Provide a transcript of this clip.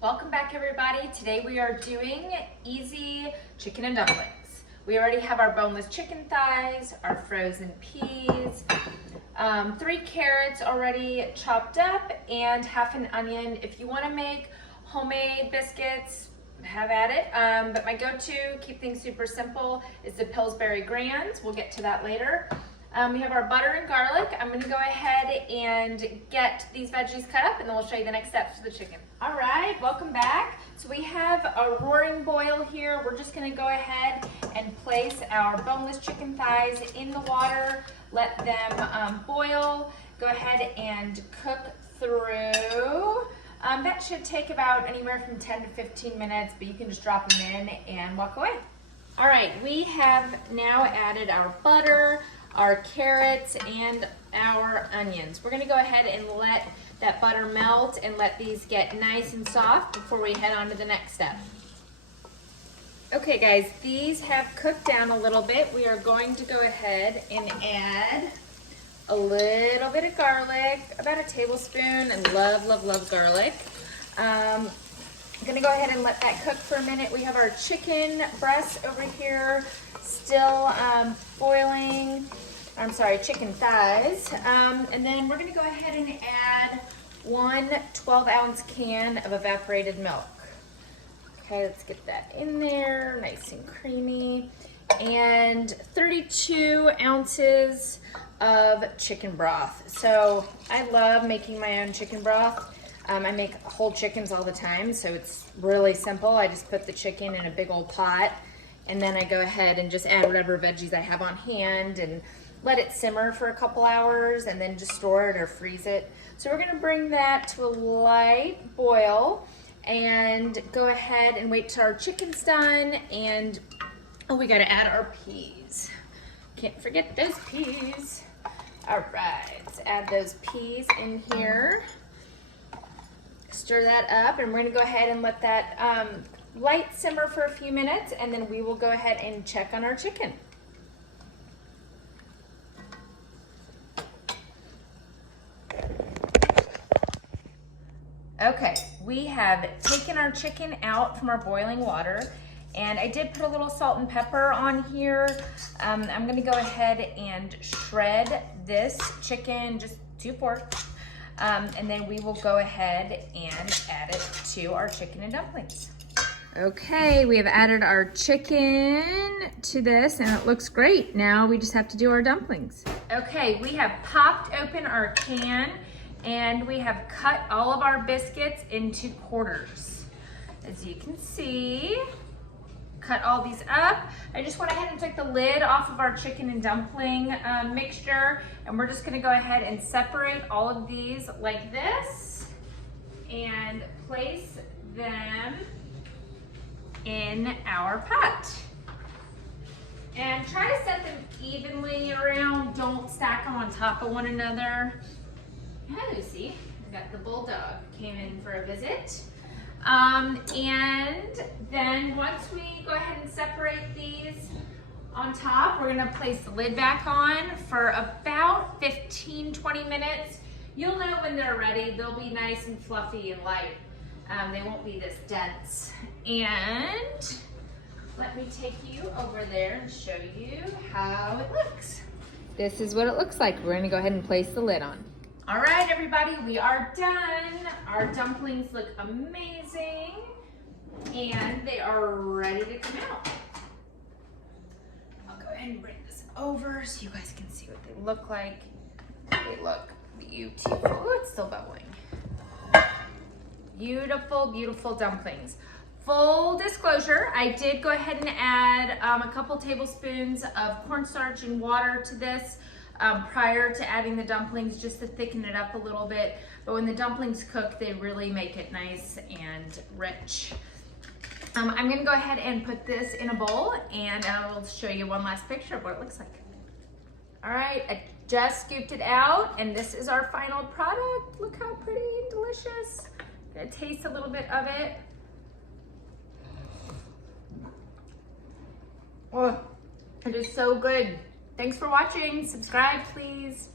Welcome back, everybody. Today we are doing easy chicken and dumplings. We already have our boneless chicken thighs, our frozen peas, 3 carrots already chopped up, and half an onion. If you want to make homemade biscuits, have at it. But my go-to, keep things super simple, is the Pillsbury Grands. We'll get to that later. We have our butter and garlic. I'm going to go ahead and get these veggies cut up, and then we'll show you the next steps for the chicken. All right, welcome back. So we have a roaring boil here. We're just going to go ahead and place our boneless chicken thighs in the water, let them boil. Go ahead and cook through. That should take about anywhere from 10 to 15 minutes, but you can just drop them in and walk away. All right, we have now added our butter, our carrots, and our onions. We're gonna go ahead and let that butter melt and let these get nice and soft before we head on to the next step. Okay guys, these have cooked down a little bit. We are going to go ahead and add a little bit of garlic, about a tablespoon. I love garlic. I'm gonna go ahead and let that cook for a minute. We have our chicken breast over here, still boiling. I'm sorry, chicken thighs. And then we're gonna go ahead and add 1 12-ounce can of evaporated milk. Okay, let's get that in there, nice and creamy. And 32 ounces of chicken broth. So I love making my own chicken broth. I make whole chickens all the time, so it's really simple. I just put the chicken in a big old pot, and then I go ahead and just add whatever veggies I have on hand and let it simmer for a couple hours, and then just store it or freeze it. So we're gonna bring that to a light boil and go ahead and wait till our chicken's done. And oh, we gotta add our peas. Can't forget those peas. All right, let's add those peas in here. Stir that up, and we're gonna go ahead and let that light simmer for a few minutes, and then we will go ahead and check on our chicken. Okay, we have taken our chicken out from our boiling water, and I did put a little salt and pepper on here. I'm gonna go ahead and shred this chicken, just 2 forks, and then we will go ahead and add it to our chicken and dumplings. Okay, we have added our chicken to this, and it looks great. Now we just have to do our dumplings. Okay, we have popped open our can, and we have cut all of our biscuits into quarters. As you can see, cut all these up. I just went ahead and took the lid off of our chicken and dumpling mixture, and we're just gonna go ahead and separate all of these like this and place them in our pot. And try to set them evenly around. Don't stack them on top of one another. Hi, Lucy. I got the bulldog, came in for a visit. And then once we go ahead and separate these on top, we're gonna place the lid back on for about 15-20 minutes. You'll know when they're ready. They'll be nice and fluffy and light. They won't be this dense. And let me take you over there and show you how it looks. This is what it looks like. We're gonna go ahead and place the lid on. All right, everybody, we are done. Our dumplings look amazing, and they are ready to come out. I'll go ahead and bring this over so you guys can see what they look like. They look beautiful. Oh, it's still bubbling. Beautiful, beautiful dumplings. Full disclosure, I did go ahead and add a couple tablespoons of cornstarch and water to this prior to adding the dumplings, just to thicken it up a little bit. But when the dumplings cook, they really make it nice and rich. I'm gonna go ahead and put this in a bowl, and I will show you one last picture of what it looks like. All right, I just scooped it out, and this is our final product. Look how pretty and delicious. Gonna taste a little bit of it. Oh, it is so good. Thanks for watching. Subscribe, please.